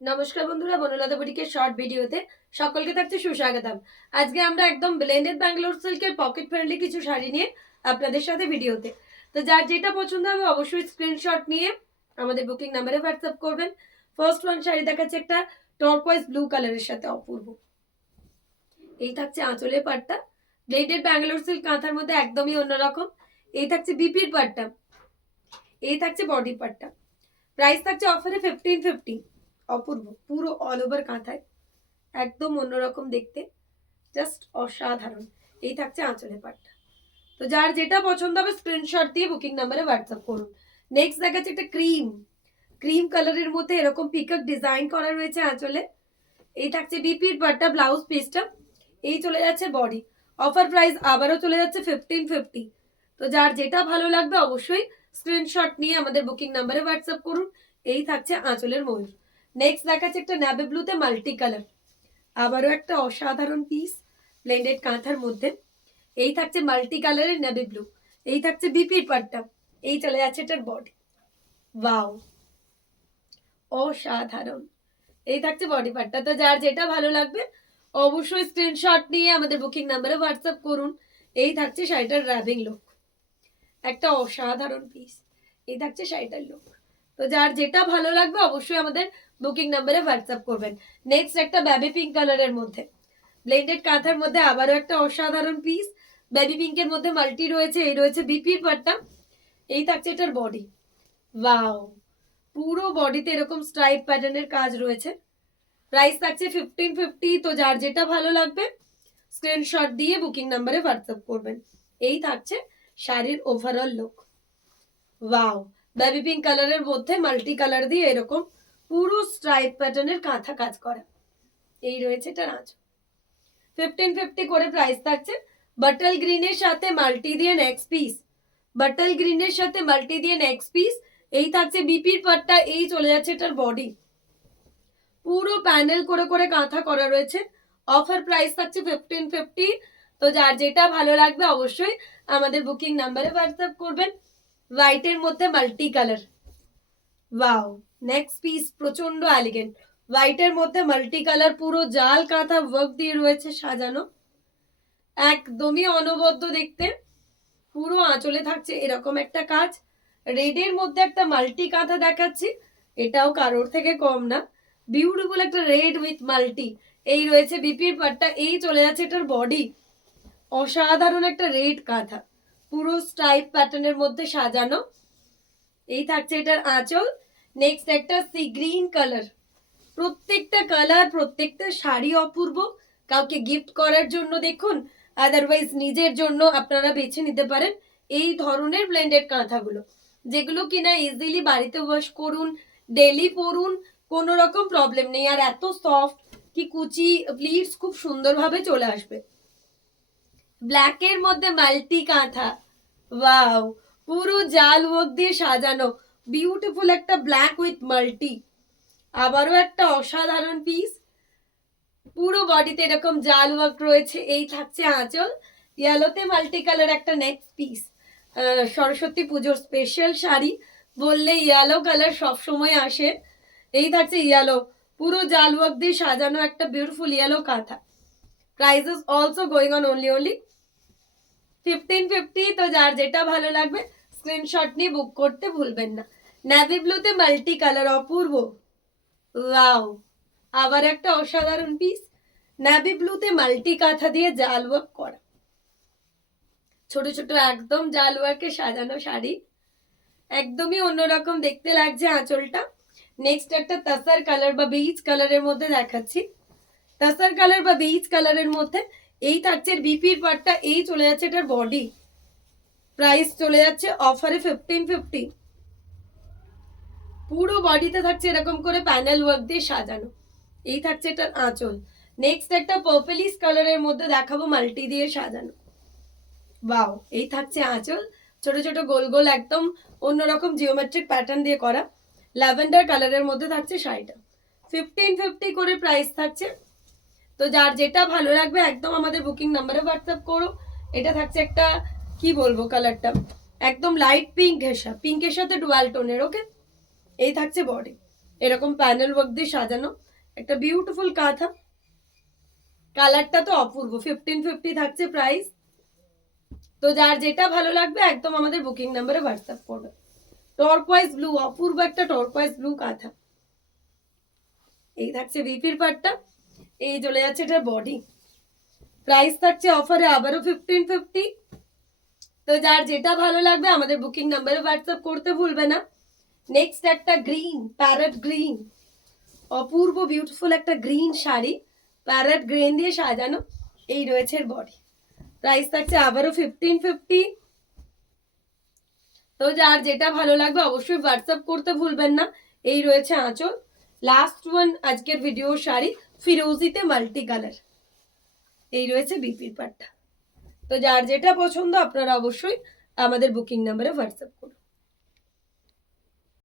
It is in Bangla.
নমস্কার বন্ধুরা, বনলতা বুটিকের শর্ট ভিডিওতে সকলকে থাকছে সুস্বাগতম। আজকে আমরা একদম ব্লেন্ডেড ব্যাঙ্গালোর সিল্কের পকেট ফ্রেন্ডলি কিছু শাড়ি নিয়ে আপনাদের সাথে ভিডিওতে। তো যার যেটা পছন্দ হবে অবশ্যই স্ক্রিনশট নিয়ে আমাদের বুকিং নাম্বারে হোয়াটসঅ্যাপ করবেন। ফার্স্ট ওয়ান শাড়ি দেখাচ্ছে একটা টর্কোয়াইজ ব্লু কালারের সাথে অপূর্ব। এই থাকছে আঁচলের পাটটা, ব্লেন্ডেড ব্যাঙ্গালোর সিল্ক কাঁথার মধ্যে একদমই অন্যরকম। এই থাকছে বিপির পাটটা, এই থাকছে বডি পাটটা। প্রাইস থাকছে অফারে 1550। অপূর্ব, পুরো অল ওভার কাঁথায়, একদম অন্যরকম দেখতে, জাস্ট অসাধারণ। এই থাকছে আঁচলের পাটটা। তো যার যেটা পছন্দ হবে স্ক্রিনশট দিয়ে বুকিং নাম্বারে হোয়াটসঅ্যাপ করুন। নেক্সট দেখাচ্ছে একটা ক্রিম ক্রিম কালারের মধ্যে এরকম পিকক ডিজাইন করা রয়েছে আঁচলে। এই থাকছে বিপির পাটটা, ব্লাউজ পিসটা। এই চলে যাচ্ছে বডি। অফার প্রাইস আবারও চলে যাচ্ছে 1550। তো যার যেটা ভালো লাগবে অবশ্যই স্ক্রিনশট নিয়ে আমাদের বুকিং নাম্বারে হোয়াটসঅ্যাপ করুন। এই থাকছে আঁচলের ময়ূর। নেক্সট দেখাচ্ছে একটা নেভি ব্লুতে মাল্টি কালার, আবারও একটা অসাধারণ পিস ব্লেন্ডেড কাঁথার মধ্যে। এই থাকছে মাল্টি কালারের নেভি ব্লু। এই থাকছে বিপির পাটটা। এই চলে যাচ্ছে এটার বডি। ওয়াও, অসাধারণ। এই থাকছে বডি পার্টটা। তো যার যেটা ভালো লাগবে অবশ্যই স্ক্রিনশট নিয়ে আমাদের বুকিং নাম্বারে হোয়াটসঅ্যাপ করুন। এই থাকছে শাড়িটার র্যাভিং লুক, একটা অসাধারণ পিস। এই থাকছে শাড়িটার লুক। তো যার যেটা ভালো লাগবে অবশ্যই আমাদের বুকিং নাম্বারে হোয়াটসঅ্যাপ করবেন। নেক্সট একটা বেবি পিঙ্ক কালারের মধ্যে ব্লেন্ডেড কাঁথার মধ্যে আবারও একটা অসাধারণ পিস। বেবি পিঙ্কের মধ্যে মাল্টি রয়েছে। এই রয়েছে বিপির পাটটা। এই থাকছে এটার বডি। ওয়াও, পুরো বডিতে এরকম স্ট্রাইপ প্যাটার্নের কাজ রয়েছে। প্রাইস থাকছে 1550। তো যার যেটা ভালো লাগবে স্ক্রিনশট দিয়ে বুকিং নাম্বারে হোয়াটসঅ্যাপ করবেন। এই থাকছে শাড়ির overall look. Wow, baby pink কালারের মধ্যে মাল্টি কালার দিয়ে এরকম পুরো স্ট্রাইপ প্যাটার্নের কাঁথা কাজ করা। এই রয়েছে এটার আঁচল। 1550 করে প্রাইস থাকছে। বাটল গ্রিনের সাথে মাল্টি দিয়ে নেক্সট পিস, বাটল গ্রিনের সাথে মাল্টি দিয়ে নেক্সট পিস। এই থাকছে বিপির পাটটা। এই চলে যাচ্ছে এটার বডি, পুরো প্যানেল করে করে কাঁথা করা রয়েছে। অফার প্রাইস থাকছে 1550। তো যার যেটা ভালো লাগবে অবশ্যই আমাদের বুকিং নাম্বারে হোয়াটসঅ্যাপ করবেন। হোয়াইটের মধ্যে multi colour. Wow, next piece প্রচন্ড এলিগেন্ট। হোয়াইটের মধ্যে মাল্টি কালার, পুরো জাল কাঁথা ওয়ার্ক দিয়ে রয়েছে সাজানো, একদমই অনবদ্য দেখতে। পুরো আঁচলে থাকছে এরকম একটা কাজ। রেডের মধ্যে একটা মাল্টি কাঁথা দেখাচ্ছি, এটাও কারোর থেকে কম না। বিউটিফুল একটা রেড উইথ মাল্টি। এই রয়েছে বিপির পাটটা। এই চলে যাচ্ছে এটার বডি। অসাধারণ একটা রেড কাঁথা, পুরো স্ট্রাইপ প্যাটার্নের মধ্যে সাজানো। এই থাকছে এটার আঁচল। নেক্সট একটা সি গ্রিন কালার। প্রত্যেকটা কালার, প্রত্যেকটা শাড়ি অপূর্ব। কাউকে গিফট করার জন্য দেখুন, আদারওয়াইজ নিজের জন্য আপনারা বেছে নিতে পারেন এই ধরনের ব্লেন্ডেড কাঁথাগুলো, যেগুলো কিনা ইজিলি বাড়িতে ওয়াশ করুন, ডেলি পরুন, কোনো রকম প্রবলেম নেই। আর এত সফট কি কুচি প্লিটস খুব সুন্দরভাবে চলে আসবে। ব্ল্যাকের মধ্যে মাল্টি কাঁথা। ওয়াও, পুরো জাল ওয়ার্ক দিয়ে সাজানো, বিউটিফুল একটা ব্ল্যাক উইথ মাল্টি। আবারও একটা অসাধারণ পিস, পুরো বডিতে এরকম জাল ওয়ার্ক রয়েছে। এই থাকছে আঁচল। ইয়েলোতে মাল্টি কালার একটা নেক্সট পিস। সরস্বতী পুজোর স্পেশাল শাড়ি বললে ইয়েলো কালার সব সময় আসে। এই থাকছে ইয়েলো, পুরো জাল ওয়ার্ক দিয়ে সাজানো একটা বিউটিফুল ইয়েলো কাঁথা। Price is also going on only 1550। তো যার যেটা ভালো লাগবে স্ক্রিনশট নিয়ে বুক করতে ভুলবেন না। নেভি ব্লুতে মাল্টি কালার, অপূর্ব। ওয়াও, আবার একটা অসাধারণ পিস। নেভি ব্লুতে মাল্টি কাঁথা দিয়ে জাল ওয়ার্ক করা, ছোট ছোট একদম জাল ওয়ার্কে সাজানো শাড়ি, একদমই অন্যরকম দেখতে লাগছে আঁচলটা। নেক্সট একটা তাসার কালার বা বেইজ কালারের মধ্যে দেখাচ্ছি। তাসার কালার বা বেইজ কালারের মধ্যে এই থাকছে বিপির পাটটা। এই চলে যাচ্ছে এটার বডি। প্রাইস চলে যাচ্ছে অফারে 1550। পুরো বডিতে থাকছে এরকম করে প্যানেল ওয়ার্ক দিয়ে সাজানো। এই থাকছে এটার আঁচল। নেক্সট একটা পার্পলিশ কালারের মধ্যে দেখাবো মাল্টি দিয়ে সাজানো। ওয়াও, এই থাকছে আঁচল। ছোট ছোট গোল গোল একদম অন্যরকম জিওমেট্রিক প্যাটার্ন দিয়ে করা। ল্যাভেন্ডার কালারের মধ্যে থাকছে শাড়িটা। 1550 করে প্রাইস থাকছে। তো যার যেটা ভালো লাগবে একদম আমাদের বুকিং নাম্বারে হোয়াটসঅ্যাপ করো। এটা থাকছে একটা, কি বলবো কালারটা, একদম লাইট পিঙ্ক ঘেঁষা, পিঙ্কের সাথে ডুয়াল টোনের। ওকে, এই থাকছে বডি। এরকম প্যানেল ওয়ার্ক দিয়ে সাজানো একটা বিউটিফুল কাঁথা। কালারটা তো অপূর্ব, 1550 থাকছে প্রাইস। তো যার যেটা ভালো লাগবে একদম আমাদের বুকিং নাম্বারে হোয়াটসঅ্যাপ করবে। টর্কোয়াইজ ব্লু, অপূর্ব একটা টর্কোয়াইজ ব্লু কাঁথা। এই থাকছে বিপির পাটটা, এই চলে যাচ্ছে এটার বডি। প্রাইস থাকছে অফারে আবারও 1550। তো যার যেটা ভালো লাগবে আমাদের বুকিং নাম্বারে হোয়াটসঅ্যাপ করতে ভুলবে না। নেক্সট একটা গ্রিন, প্যারেট গ্রিন, অপূর্ব বিউটিফুল একটা গ্রিন শাড়ি, প্যারেট গ্রিন দিয়ে সাজানো। এই রয়েছে বডি। প্রাইস থাকছে আবারও 1550। তো যার যেটা ভালো লাগবে অবশ্যই হোয়াটসঅ্যাপ করতে ভুলবেন না। এই রয়েছে আঁচল। লাস্ট ওয়ান আজকের ভিডিও শাড়ি, ফিরোজিতে মাল্টি কালার। এই রয়েছে বিপির পাটটা। তো যার যেটা পছন্দ আপনারা অবশ্যই আমাদের বুকিং নাম্বারে হোয়াটসঅ্যাপ করুন।